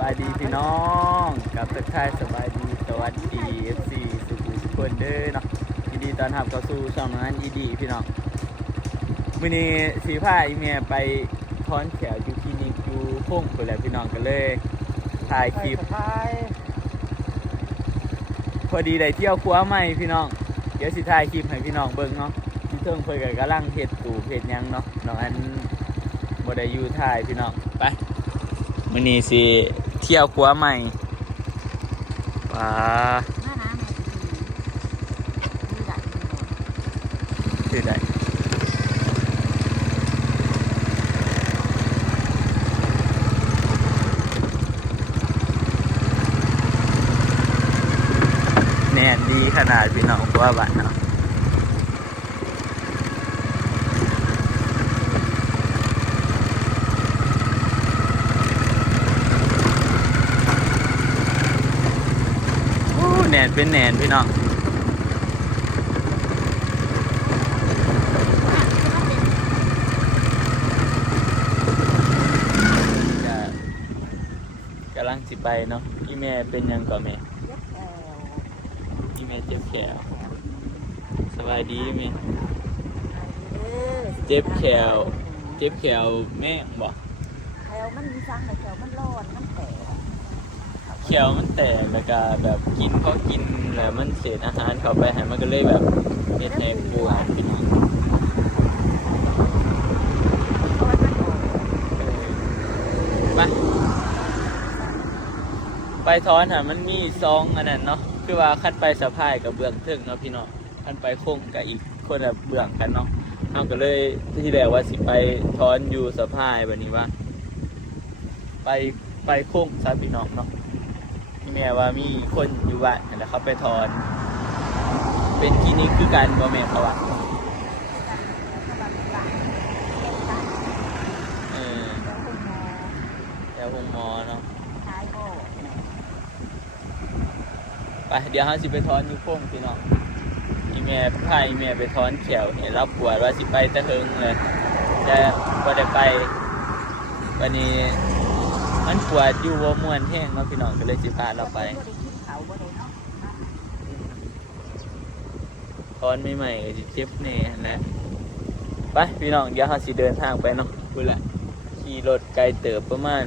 บายดีพี่น้องกับทักทายสบายดีสวัสดี FC ทุกคนเด้อเนาะยินดีต้อนรับเข้าสู่ช่องนั้นยินดีพี่น้องมื้อนี้สีผ้าอีเมียไปถอนแขวอยู่คลินิกอยู่พงพุ่นแหละพี่น้องก็เลยถ่ายคลิปพอดีได้เที่ยวครัวใหม่พี่น้องเดี๋ยวสิถ่ายคลิปให้พี่น้องเบิ่งเนาะที่เทิงเพิ่นก็กำลังเฮ็ดตู้เฮ็ดหยังเนาะน้องอันบ่ได้อยู่ถ่ายพี่น้องไปมื้อนี้สิเที่ยวครัวใหม่ว้าถือได้แน่นดีขนาดพี่น้องครัวบ้านเนาะแหนนเป็นแหนนพี่น้องกำลังสิไปเนาะอีแม่เป็นยังก่อนแม่อีแม่เจ็บแขวสบายดีแม่เจ็บแขวแม่บอกแถวมันมีซังแต่แถวมันร้อนมันแตกแขวมันแตกแล้วก็แบบกินแล้วมันเศษอาหารเข้าไปให้มันก็เลยแบบเม็ดแตกปวดพี่น้องไปถอนมันมีซองอันนั้นเนาะคือว่าคัดไปสะพายกับเบื้องทึ่งเนาะพี่น้องคันไปโค้งกับอีกคนละเบื้องกันเนาะเราก็เลยที่แรกว่าสิไปถอนอยู่สะพายแบบนี้ว่าไปโค้งซะพี่น้องเนาะที่แม่ว่ามีคนอยู่บ้านแล้วเขาไปถอนเป็นคลินิกคือกันบ่แม่เขาว่าแล้วคงมอเนาะไปเดี๋ยวเราสิไปถอนอยู่โค้งพี่น้องอีแม่พาอีแม่ไปถอนแขวเห็นรับปวดว่าสิไปตะเฮิงเลยจะบ่ได้ไปวันนี้มันปวดอยู่บ่ม่วนแห้งเนาะพี่น้องก็เลยสิพาเราไปถอนใหม่ๆก็สิเจ็บแน่แหละไปพี่น้องเดี๋ยวเราสิเดินทางไปเนาะพูดละขี่รถไกลเติบประมาณ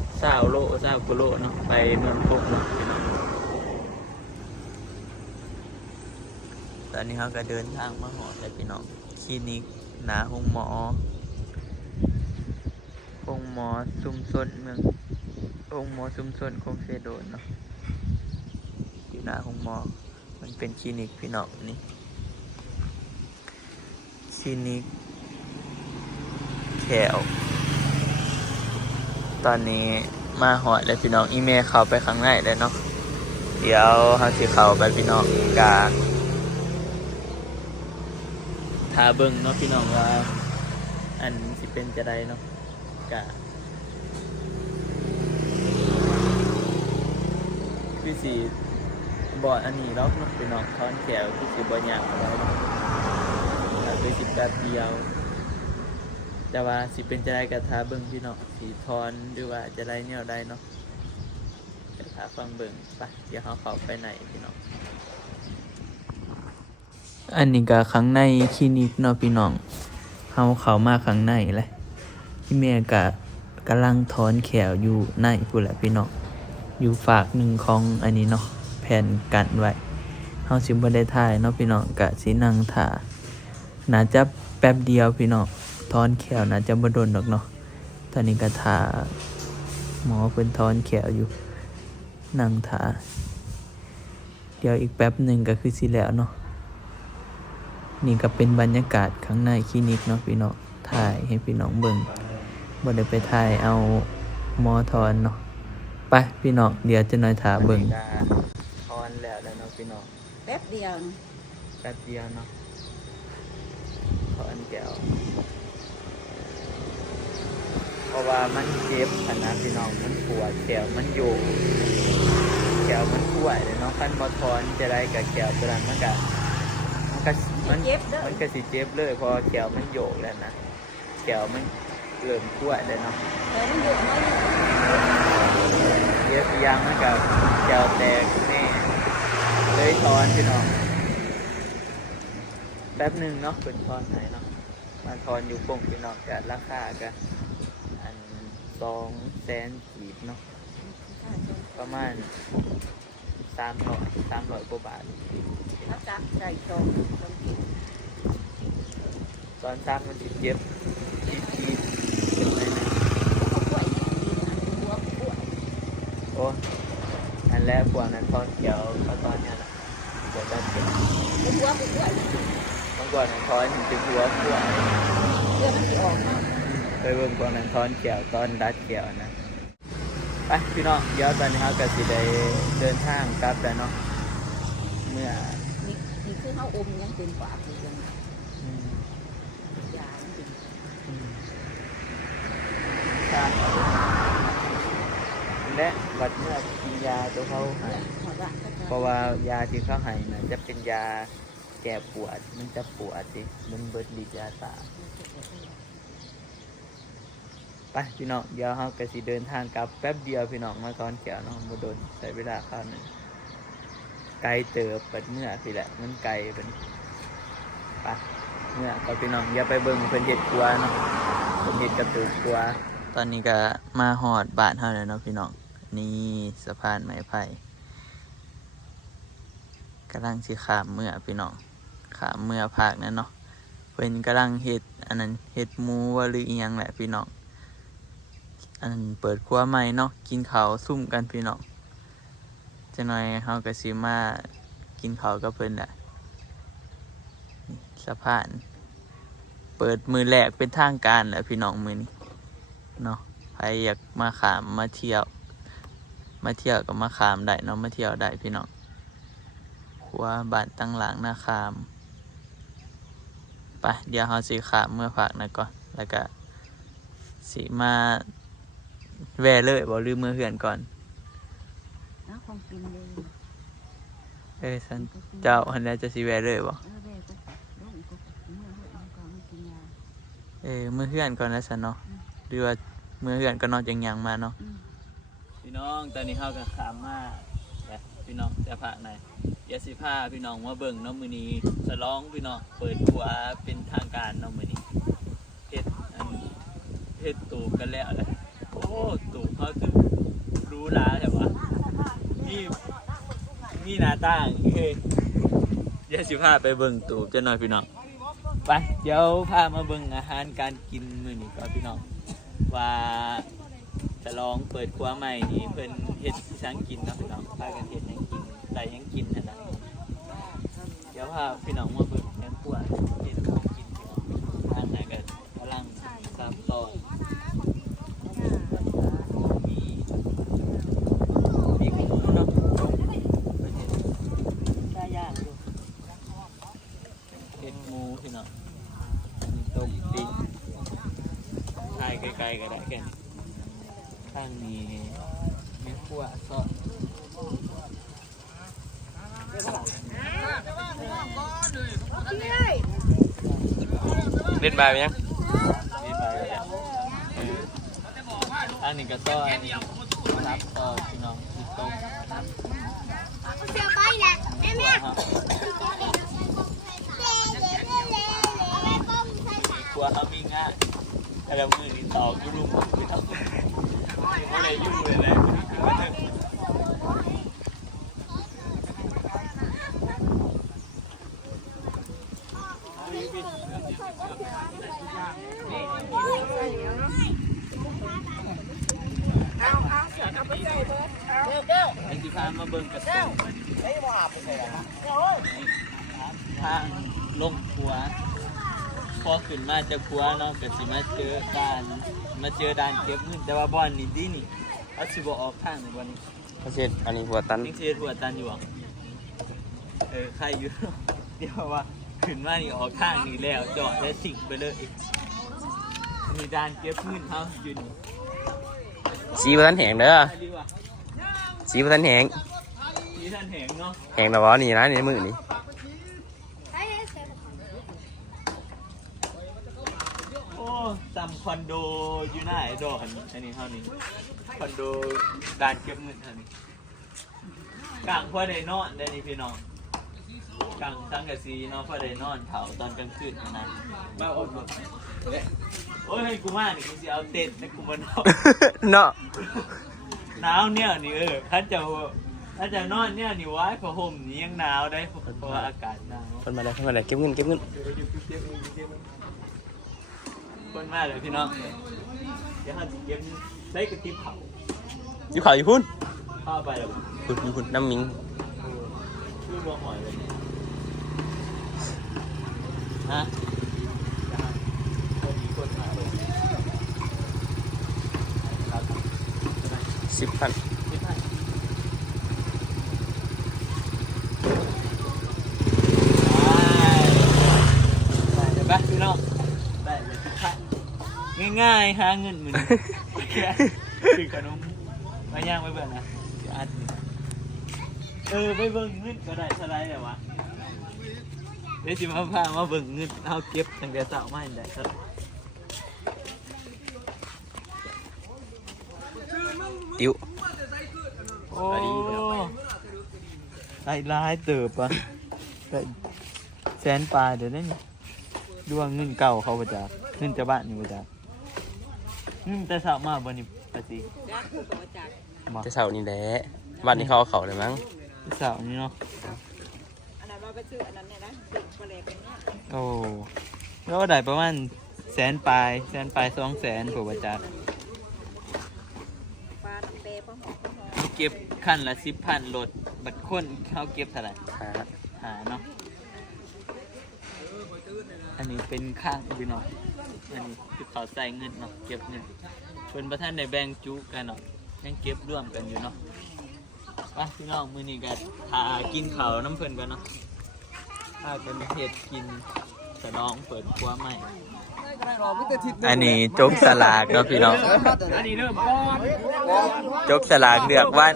20 กว่าโลเนาะไปนนทบุรีเนาะพี่น้องตอนนี้เราก็เดินทางมาหอดเลยพี่น้องคลินิกหน้าห้องหมอชุมชนเมืองห้องหมอชุมชนคงเซโดนเนาะอยู่หน้าห้องหมอมันเป็นคลินิกพี่น้องนี่คลินิกแขวตอนนี้มาหอดแล้วพี่น้องอีเมลเข้าไปข้างในเลยเนาะเดี๋ยวเขาสิเข้าไปพี่น้องกาทาเบิ่งเนาะพี่น้องว่าอันสิเป็นจะได้เนาะกะคือสิบอดอันนี้ล็อกเนาะพี่น้องถอนแขวคือสิบ่ยากอะไรเนาะคือสิแป๊บเดียวแต่ว่าสิเป็นจะได้กะทาเบิ่งพี่น้องสิถอนหรือว่าจะได้แนวใดเนาะจะทาฟังเบิ่งไปเดี๋ยวเขาเข้าไปไหนพี่น้องอันนี้ก็ข้างในคลินิกเนาะพี่น้องเข้ามาข้างในเลยที่แม่ก็กำลังถอนแขวอยู่ในพูดแหละพี่น้องอยู่ฝากหนึ่งของอันนี้เนาะแผ่นกันไว้เฮาสิบ่ได้ถ่ายเนาะพี่น้องก็สินั่งถ่าน่าจะแป๊บเดียวพี่น้องถอนแขวน่าจะบ่โดนดอกเนาะตอนนี้ก็ถ่าหมอเพิ่นถอนแขวอยู่นั่งถ่าเดี๋ยวอีกแป๊บนึงก็คือสิแล้วเนาะนี่ก็เป็นบรรยากาศข้างในคลินิกเนาะพี่น้องถ่ายให้พี่น้องเบิ่งบ่ได้ไปถ่ายเอาหมอถอนเนาะไปพี่น้องเดี๋ยวจะหน่อยถ่าเบิ่งถอนแล้วเนาะพี่น้องแป๊บเดียวเนาะถอนแก้วเพราะว่ามันเจ็บขนาดพี่น้องมันปวดแขวมันโยกแขวมันปวดเลยเนาะคันบ่ถอนจะได้กับแขวตัวนั้นมันก็สิเจ็บเลยพอแขวมันโยกแล้วนะแขวมันเริ่มปวดเลยเนาะแถวมันโยกน้อย ยางมันกับแจวแตกแน่เลยทอนพี่น้องแป๊บหนึ่งเนาะเป็นทอนไหนเนาะมาทอนอยู่ปงพี่น้องกับราคากับอัน200,000 กีบเนาะประมาณ300กว่าบาท ถ้าจับใส่ตรงกิน ตอนซ้ำมันติดเย็บกีบ เขาป่วยกินหัวป่วย โอ้อันแรกพวกนั้นทอนเกี่ยวก็ตอนเนี้ยแหละเดี๋ยวจะเก็บ หัวป่วย บางก่อนนั้นทอนถึงหัวพวก เพื่อมันจะออกเนาะ ไปเบิ่งพวกนั้นทอนเกี่ยวตอนดัดเกี่ยวนะไปพี่น้องเดี๋ยวตอนนี้เราก็สิได้เดินทางกลับแล้วเนาะเมื่อ นี่คือเขาอมยังเป็นปากอยู่ยัง อืม ยาจริง ค่ะและบัดเมื่อกินยาตัวเขาใหาย หมดละ เพราะว่ายาที่เขาให้นะจะเป็นยาแก้ปวดมันจะปวดดิมันเบิดฤทธิ์ยาตาไปพี่น้องเดี๋ยวเราก็สิเดินทางกลับแป๊บเดียวพี่น้องมาตอนเขียวเนาะบ่โดนใช้เวลาข้าวหนึงไกลเติบเปิดเมื่อพี่แหละมันไกลเป็นไปเมื่อก็พี่น้องอย่าไปเบิ่งเพิ่นเฮ็ดครัวเนาะเพิ่นเฮ็ดกระตูกครัวตอนนี้ก็มาฮอดบ้านเฮาแล้วเนาะพี่น้องนี่สะพานไม้ไผ่กำลังสิข้ามเมื่อพี่น้องข้ามเมื่อภาคนั้นเนาะเพิ่นกำลังเฮ็ดอันนั้นเฮ็ดหมูว่าหรืออีหยังแหละพี่น้องอันนั้นเปิดครัวใหม่เนาะกินข้าวซุ่มกันพี่น้องจังหน่อยเฮาก็สิมากินข้าวกับเพิ่นแหละนี่สะพานเปิดมือแรกเป็นทางการแหละพี่น้องมื้อนี้เนาะใครอยากมาขามมาเที่ยวก็มาขามได้เนาะมาเที่ยวได้พี่น้องครัวบ้านตั้งหลังนาคามไปเดี๋ยวเฮาสิขามเมื่อพักนะก่อนแล้วก็สิมาแวะเลยบ่ลืมมือเหือนก่อน น้าคงกินเลย สันเจ้าหันแล้วจะสิแวะเลยบ่ แม่ก็ลูกก็เมื่อเมื่อก่อนกินยา มือเหือนก่อนแล้วสันเนาะหรือว่ามือเหือนก็นอนจังยังมาเนาะ พี่น้องตอนนี้เฮาก็ขามมาพี่น้องจะพาไหนอย่าสิพาพี่น้องมาเบิ่งเนาะมื้อนี้ฉลองพี่น้องเปิดครัวเป็นทางการเนาะมื้อนี้เฮ็ดตูบกันแล้วแหละโอ้ตูบเฮาคือหรูหราใช่ปะนี่หน้าต่างเฮ้ยอย่าสิพาไปเบิ่งตูบจังหน่อยพี่น้องไปเดี๋ยวพามาเบิ่งอาหารการกินมื้อนี้ก่อนพี่น้องว่าจะลองเปิดครัวใหม่นี่เพิ่นเฮ็ดสิสังกินเนาะพี่น้องพากันเฮ็ดหยังกินได้หยังกินนั่นน่ะเดี๋ยวพาพี่น้องมาเบิ่งแม่ครัวเฮ็ดของกินพี่น้องทางไหนก็กำลังซับซ้อนมีหมูเนาะเพิ่นเฮ็ดได้ย่างอยู่เฮ็ดหมูพี่น้องอันนี้ต้มปิ้งถ่ายไกลๆก็ได้แค่นี้ข้างนี้มีขั้วซอสเล่นบายไหมยังเล่นบายแล้วอันนี้ก็ซอยรับซอยพี่น้องที่ต้มขั้วเขามีง่ายแต่มือนี่ตอกอยู่ลุมพี่น้องไม่ได้ยุ่งเลยนะเป็นที่พามาเบิ่งกระตุ้นทางลงครัวพอขึ้นมาจะครัวเนาะก็สิมาเจอด่านเก็บเงินแต่ว่าบ่อนนี่ดีนี่เอาสิบ่ออกทางในบ่นี้ เขาเช็ดอันนี้หัวตัน นี่คือหัวตันอยู่บ่ใครอยู่ เดี๋ยวว่าขึ้นมานี่ออกทางนี่แล้วจอดแล้วสิ่งไปเลยมีด่านเก็บเงินเฮาอยู่นี่ สีบ่ทันแหงเด้อ ดีกว่า สีบ่ทันแหง มีท่านแหงเนาะ แหงแต่ว่านี่นะในมือนี่ โอ้ย ตามคอนโดอยู่หน้าไอ้ดอนอันนี้เท่านี้คอนโดการเก็บเงินเท่านี้กลางพ่อได้นอนได้นี่พี่น้องกลางตั้งกะซีเนาะพ่อได้นอนเผาตอนกลางคืนนะบ้าอดหมดโอ้ยให้กูมานี่กูจะเอาเต็นท์ให้กูมานอน เนาะ หนาวเนี่ยนี่ถ้าจะนอนเนี่ยนี่ไว้ผ้าห่มนี่ยังหนาวได้เพราะว่าอากาศหนาว คนมาเลยเก็บเงิน คนมากเลยพี่น้องเดี๋ยวเขาจะเก็บได้กระติบเผา อยู่เขาอยู่พุ่น เข้าไปแล้ว อยู่พุ่นน้ำมิง ชื่อบัวหอยเลยฮะคนมาเลยครับ 10,000 เดี๋ยวไปพี่น้องได้เลยง่ายๆหาเงินมือถือขนมมาย่างไปเบิ่งนะอัดไปเบิ่งเงินก็ได้เท่าไรเลยวะเดี๋ยวสิมาพามาเบิ่งเงินเอาเก็บตั้งแต่เช้ามาได้เท่าไร ติ้ว โอ้ได้ร้ายเติบอ่ะได้แสนปลายเดี๋ยวนี้ดูว่าเงินเก่าเขาประจักเงินจะบ้านนี่ประจักเงินแต่เช้ามาบ่นี่ปะสิ จะเสาร์นี่แหละบ้านนี้เขาเอาเขาเลยมั้ง เช้านี่เนาะ อันนั้นเราไปซื้ออันนั้นเนี่ยนะซื้อปลาแหลกเป็นเนี่ย โอ้แล้วได้ประมาณแสนปลาย200,000ผมประจัก ปลาน้ำเปรี้ยวปลาหอม เก็บขั้นละ10,000รถบัดคนเขาเก็บเท่าไหร่ หา เนาะอันนี้เป็นข้างพี่น้องอันนี้คือเขาใส่เงินเนาะเก็บเงินเพิ่นประท่านในแบ่งจุกันเนาะยังเก็บร่วมกันอยู่เนาะไปพี่น้องมื้อนี้ก็หากินข้าวน้ำเพิ่นกันเนาะถ้าเป็นเฮ็ดกินสนองเปิดครัวใหม่อันนี้จกสลากเนาะพี่น้องอันนี้เริ่มก่อนจกสลากเลือกวัน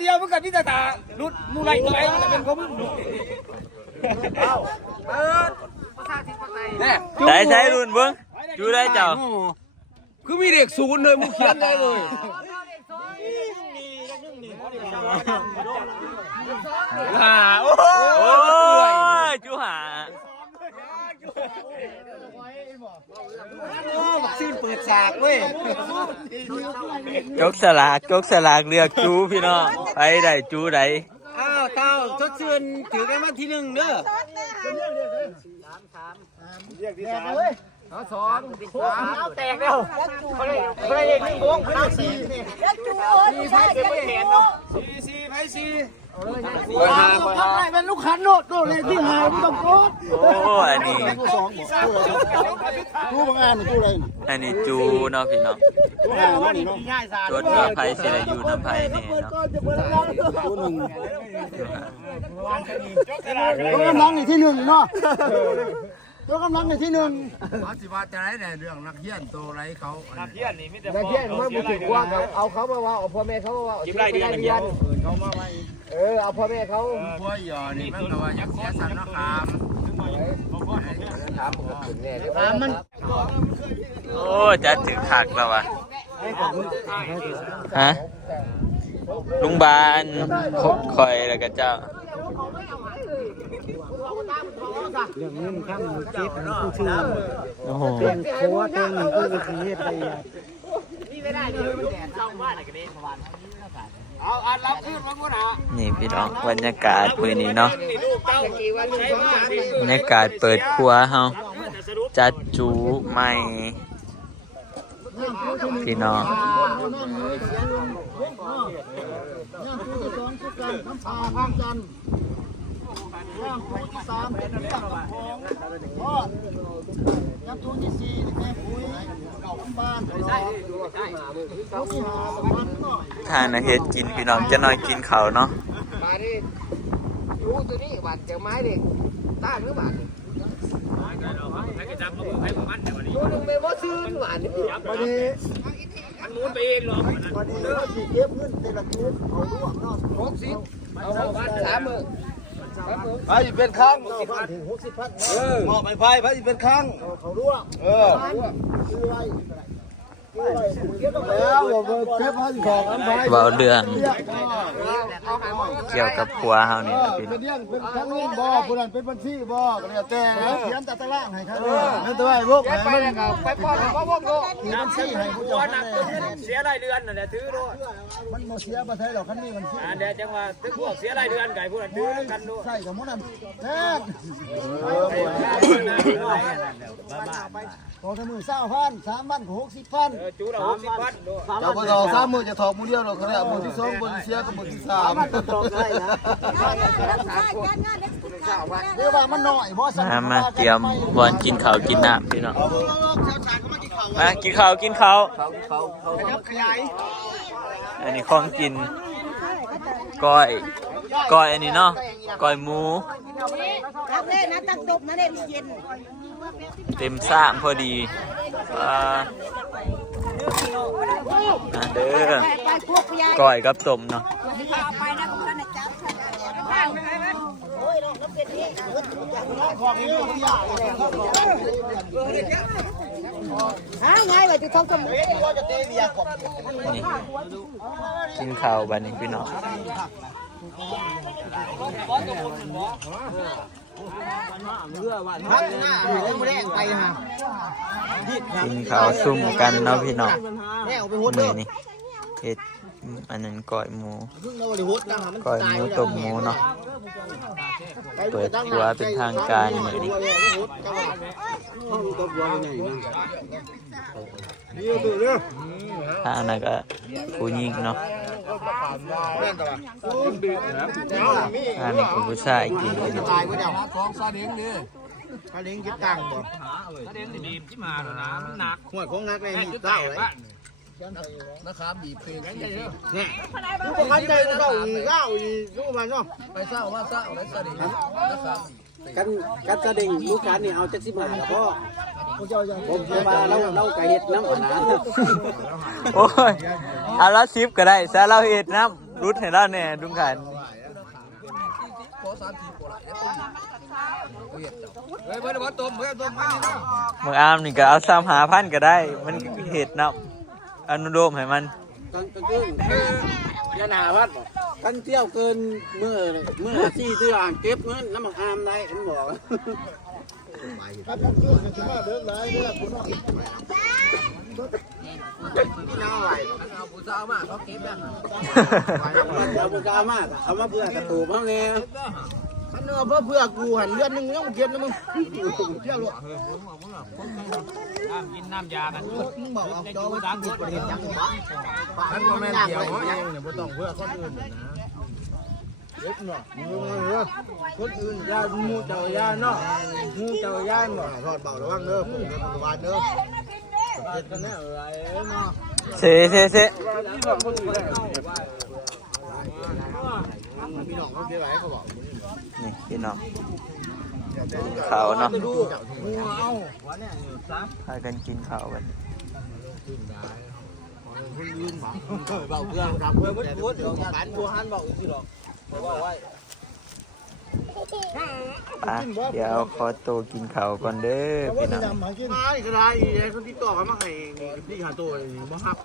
เดียวมันกับพิจารณาลุดมูไรตัวไอ้มันเป็นของมึงใช้รุ่นเบิ้งอยู่ได้เจ้า คือมีเด็กศูนย์เลยมึงเขียนได้เลย โอ้ยจูหา ชื่นเปิดฉากเว้ย จกสลากเลือกจูพี่น้องไปได้จูได อ้าวเต้าทดชื่นถือกันมาที่หนึ่งเด้อสองแตกแล้วเขาเลยเอกนี่วงขึ้นสี่สี่เป็นลูกขันโนดเลยที่หายต้องโกด โอ้อันนี้ ตู้บางงานตู้อะไร อันนี้จูเนาะพี่น้องจดว่าไผสิได้อยู่น้ำไผนี่เนาะ ตู้หนึ่งตัวกำลังในที่หนึ่งเนาะตัวกำลังในที่หนึ่ง เขาสิว่าจะไรเนี่ยเรื่องนักเรียนตัวไรเขานักเรียน นักเรียนมันถึงว่าเอาเขามาว่าเอาพ่อแม่เขามาว่าจิ้มไรเดือนเขามาไว้เอาพ่อแม่เขา พวกหยอนี่มันก็ว่ายักษ์เสียสันนคาม มัน โอ้จะถึงขักแล้ววะฮะลุงบานคอยแล้วก็เจ้า เรื่องเงินข้ามเก็บผู้ชื่อ โอ้โห เรื่องโค้ดเรื่องหนึ่งก็จะเฮ็ดได้นี่พี่น้องบรรยากาศมื้อนี้เนาะบรรยากาศเปิดครัวเฮาจัดจูใหม่พี่น้องทานนะเฮ็ดกินพี่น้องจะน้อยกินเขาวเนาะ มาดิรู้ตัวนี้บาดเจ็บไม้ดิต้านหรือบาดตัวนึงไม่ว่าซื้อบาดวันนี้มันมูนไปเองหรอวันนี้เราสิเก็บเงินแต่ละชุดเอารวมเนาะ60เอาบาท3มื้อ ไปเป็นครั้งมอบไปไปเป็นครั้งเขาร่วงแล้วเก็บพันของอันไป เว้าเรื่องเกี่ยวกับผัวเฮานี่นะพี่น้อง เป็นเรื่องเป็นครั้งนี้บ่ผู้นั้นเป็นบัญชีบ่ก็แล้วแต่เขียนแต่ตารางให้ครับไม่ต้องให้พวกไปไปป้อนเขาบ่ก็มีบัญชีให้ผู้เจ้าเสียรายเดือนนั่นแหละถือด้วยมันบ่เสียบ่ใช่หรอกคันนี้มันเดี๋ยวจังว่าถึงพวกเสียรายเดือนไก่ผู้นั้นถือกันด้วยใช่กับมันนั่นแท้พอถ้ามือ20,000 3 วันก็60,000จูละ60,000เจ้าบ่ต่อ3มื้อจะถอกมื้อเดียวดอกครับมื้อที่2มื้อที่เสียกับมื้อที่3ถอกได้นะเดี๋ยวว่ามันน้อยบ่สั่น มาเตรียมบอลกินข้าวกินน้ำพี่น้องมากินข้าวกินข้าวอันนี้ของกินก้อยอันนี้เนาะก้อยหมูเต็มซ่ามพอดีเด้อก้อยกับต้มเนาะง่ายเลยจะท้องสมุน นี่กินข้าวบัดนี้พี่น้องกินข้าวซุ่มกันเนาะพี่น้องมื้อนี้เฮ็ดอันนั้นก้อยหมูต้มหมูเนาะเปิดครัวเป็นทางการมื้อนี้ถ้าอันนั้นก็ผู้หญิงเนาะอันนี้ก็ผู้ชายกินเลยเนาะ ของซาเด้งดิ ถ้าเลี้ยงคิดตังค์บ่ ถ้าเด่นดีที่มาแล้วนะมันหนัก หัวของนักเลยมีเต้าเลย นะครับบีบเพลงเนี่ย เนี่ยผู้ประกันใจเต้าอีเต้าอีรู้มันเนาะ ไปเศร้ามาเศร้าแล้วซาเด้งนะครับ กันกระดิ่งลูกค้านี่เอา75แล้วก็ผมคิดว่าเราไก่เห็ดน้ำอ่อนนะ โอ้ยเอาละ10ก็ได้ซะเราเฮ็ดน้ำรุดให้เราแน่ดุงขัน ขอ30กว่าเฮ้ยเพิ่นบ่ต้มมานี่เนาะ มึงอามนี่ก็เอา3,500ก็ได้ มันเฮ็ดน้ำอนุโลมให้มัน กันคือยานาวัดกันเที่ยวเกินมื้อ4เดือนเก็บเงินน้ำมันอามได้ผมบอก ครับเพื่อนจะมาเดินไหนเนี่ยคุณน้องนี่น้าไหว เอาผู้สาวมาเขาเก็บแล้ว เอาปากกามากเอามาเพื่อกระตูกเขาเนี่ย ขันเนื้อเพื่อกูหันเลือดนึงยังเก็บนะมึงเที่ยวหรอ กินน้ำยากัน มึงบอกเอาจอมากินประเด็นยังวะ ท่านบ่แม่นเกี่ยวเฮาเองเนี่ยบ่ต้องเพื่อคนอื่นนะ เล็กหน่อยมึงคนอื่นยามูเจ้ายาเนาะมูเจ้ายาหน่อยทอดเบาระวังเด้อผมเป็นคนวานเด้อเฮ็ดกันแน่อะไรเนาะ เซ พี่น้องเขาเก็บไว้เขาบอก นี่พี่น้องข้าวเนาะพากันกินข้าวกัน เบาเครื่องทำเพื่อมันพูดเดี๋ยวการบัวหันเบาอีกทีหรอกบอกไว้ เดี๋ยวขอตัวกินข้าวก่อนเด้อพี่น้อง มาอีกได้คนที่ต่อกันมาให้นี่ที่หาตัวบ่ฮับ